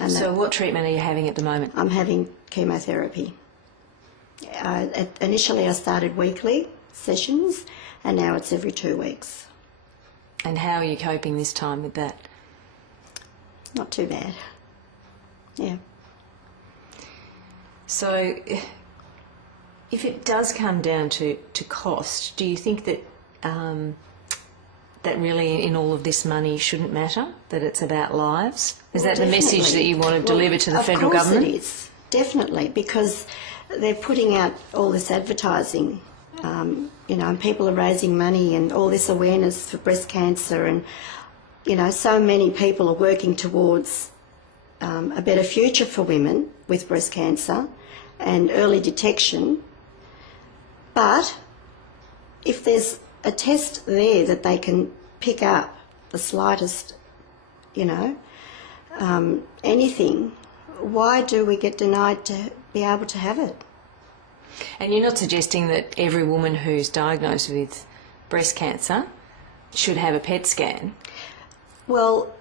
And so what treatment are you having at the moment? I'm having chemotherapy. Initially I started weekly sessions and now it's every 2 weeks. And how are you coping this time with that? Not too bad. Yeah. So if it does come down to cost, do you think that that really in all of this money shouldn't matter, that it's about lives? Is that the message that you want to deliver to the federal government? Of course it is, definitely, because they're putting out all this advertising, you know, and people are raising money and all this awareness for breast cancer, and, you know, so many people are working towards a better future for women with breast cancer and early detection. But if there's a test there that they can pick up the slightest, you know, anything, why do we get denied to be able to have it? And you're not suggesting that every woman who's diagnosed with breast cancer should have a PET scan? Well,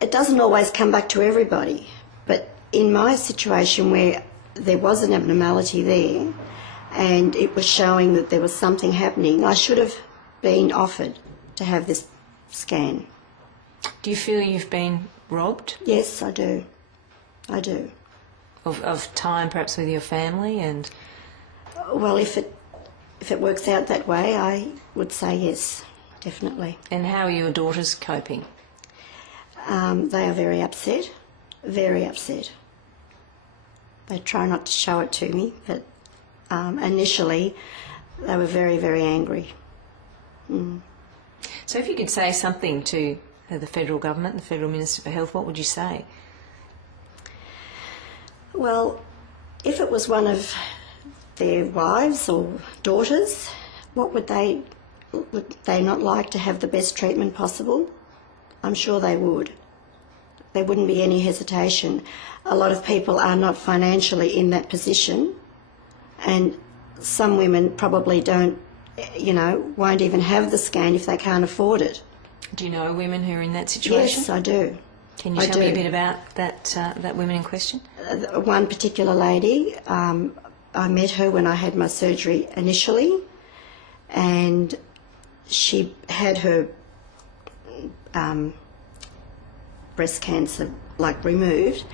it doesn't always come back to everybody, but in my situation where there was an abnormality there and it was showing that there was something happening, I should have been offered to have this scan. Do you feel you've been robbed? Yes, I do. I do. Of time perhaps with your family? And well, if it works out that way, I would say yes, definitely. And how are your daughters coping? They are very upset, very upset. They try not to show it to me, but initially they were very, very angry. Mm. So if you could say something to the federal government, the Federal Minister for Health, what would you say? Well, if it was one of their wives or daughters, would they not like to have the best treatment possible? I'm sure they would. There wouldn't be any hesitation. A lot of people are not financially in that position, and some women probably don't, you know, won't even have the scan if they can't afford it. Do you know women who are in that situation? Yes, I do. Can you tell me a bit about that women in question? One particular lady, I met her when I had my surgery initially, and she had her breast cancer removed.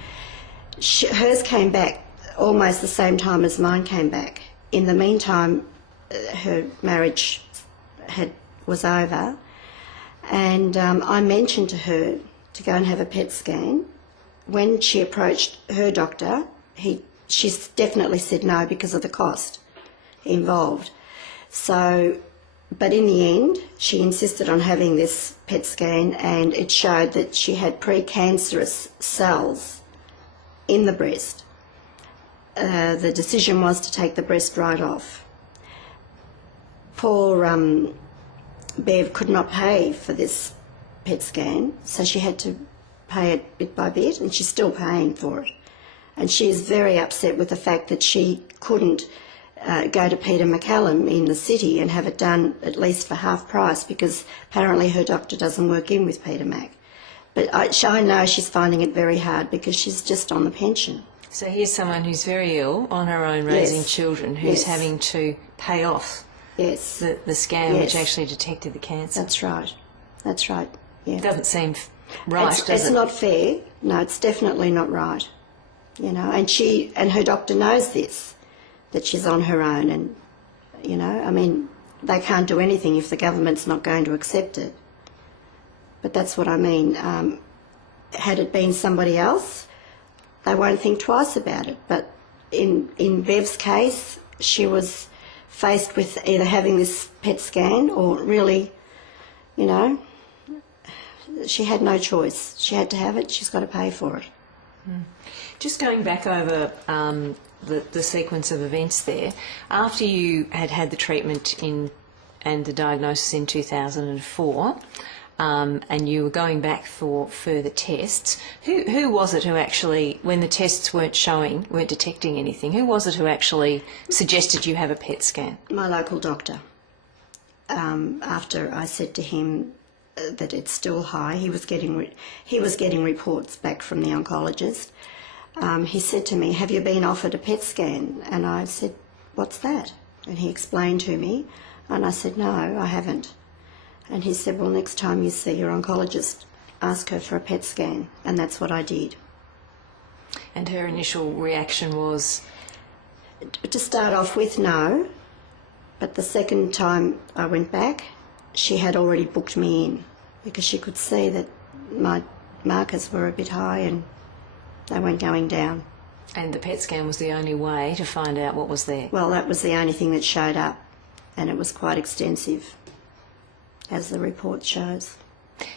Hers came back almost the same time as mine came back. In the meantime, her marriage was over, and I mentioned to her to go and have a PET scan. When she approached her doctor, she definitely said no because of the cost involved. So, but in the end, she insisted on having this PET scan, and it showed that she had precancerous cells in the breast. The decision was to take the breast right off. Poor Bev could not pay for this PET scan, so she had to pay it bit by bit, and she's still paying for it. And she is very upset with the fact that she couldn't go to Peter MacCallum in the city and have it done at least for half price, because apparently her doctor doesn't work in with Peter Mac. But I know she's finding it very hard because she's just on the pension. So here's someone who's very ill, on her own, raising children, who's having to pay off the scan which actually detected the cancer. That's right. That's right. Yeah. It doesn't seem right, does it? It's not fair. No, it's definitely not right. You know, and her doctor knows this, that she's on her own, and, you know, I mean, they can't do anything if the government's not going to accept it. But that's what I mean. Had it been somebody else, they won't think twice about it. But in Bev's case, she was faced with either having this PET scan or really, you know, she had no choice. She had to have it. She's got to pay for it. Mm. Just going back over the sequence of events there, after you had the treatment and the diagnosis in 2004, and you were going back for further tests, who was it who actually, when the tests weren't detecting anything, who was it who actually suggested you have a PET scan? My local doctor. After I said to him that it's still high. He was getting reports back from the oncologist. He said to me, "Have you been offered a PET scan?" And I said, "What's that?" And he explained to me, and I said, "No, I haven't." And he said, "Well, next time you see your oncologist, ask her for a PET scan." And that's what I did. And her initial reaction was? To start off with, no. But the second time I went back, she had already booked me in because she could see that my markers were a bit high and they weren't going down. And the PET scan was the only way to find out what was there? Well, that was the only thing that showed up, and it was quite extensive, as the report shows.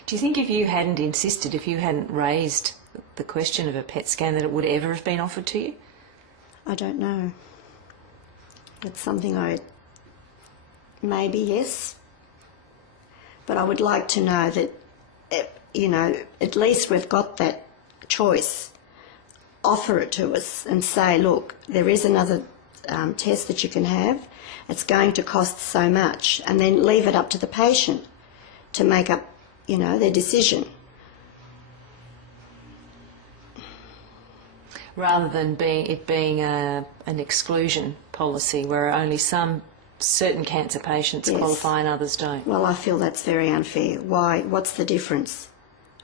Do you think if you hadn't insisted, if you hadn't raised the question of a PET scan, that it would ever have been offered to you? I don't know. It's something maybe yes, but I would like to know that, at least we've got that choice. Offer it to us and say, look, there is another test that you can have. It's going to cost so much, and then leave it up to the patient to make up, their decision. Rather than it being an exclusion policy where only some certain cancer patients qualify and others don't. Well, I feel that's very unfair. Why? What's the difference?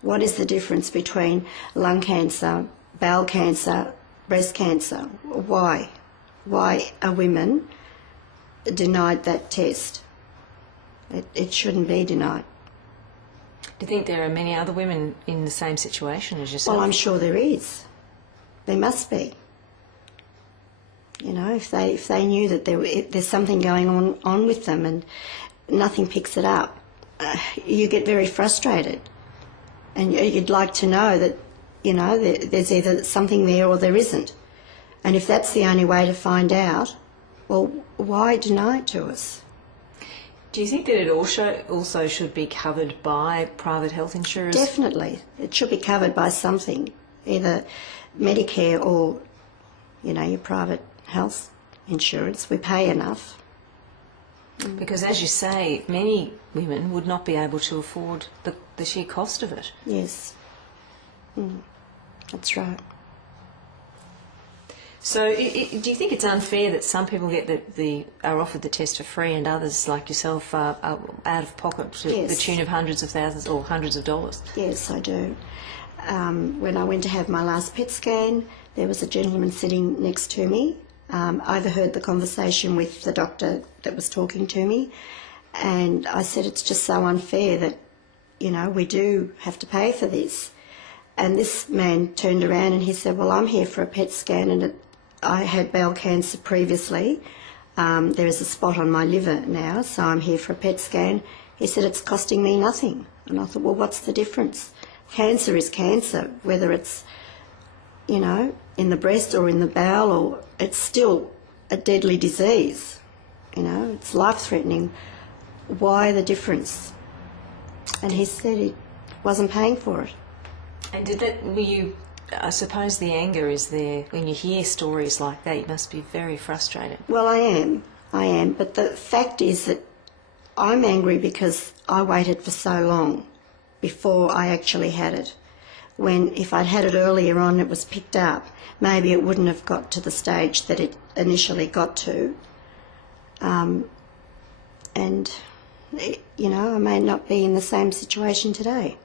What is the difference between lung cancer, bowel cancer, breast cancer? Why? Why are women denied that test? It shouldn't be denied. Do you think there are many other women in the same situation as yourself? Well, I'm sure there is. There must be. If they knew that there's something going on with them and nothing picks it up, you get very frustrated. And you'd like to know that, there's either something there or there isn't. And if that's the only way to find out, well, why deny it to us? Do you think that it also should be covered by private health insurers? Definitely. It should be covered by something, either Medicare or, your private health insurance. We pay enough. Because, as you say, many women would not be able to afford the sheer cost of it. Yes. That's right. So, do you think it's unfair that some people are offered the test for free and others, like yourself, are out of pocket to the tune of hundreds of thousands or hundreds of dollars? Yes, I do. When I went to have my last PET scan, there was a gentleman sitting next to me. I overheard the conversation with the doctor that was talking to me, and I said, it's just so unfair that, we do have to pay for this. And this man turned around and he said, well, I'm here for a PET scan, and I had bowel cancer previously. There is a spot on my liver now, so I'm here for a PET scan. He said, it's costing me nothing. And I thought, well, what's the difference? Cancer is cancer, whether it's, in the breast or in the bowel, or it's still a deadly disease. It's life-threatening. Why the difference? And he said he wasn't paying for it. And I suppose the anger is there when you hear stories like that. You must be very frustrated. Well, I am. But the fact is that I'm angry because I waited for so long before I actually had it. When if I'd had it earlier on, it was picked up, maybe it wouldn't have got to the stage that it initially got to. I may not be in the same situation today.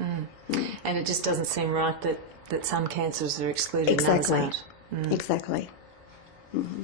And it just doesn't seem right that some cancers are excluded Exactly. and others aren't. Exactly. Mm-hmm.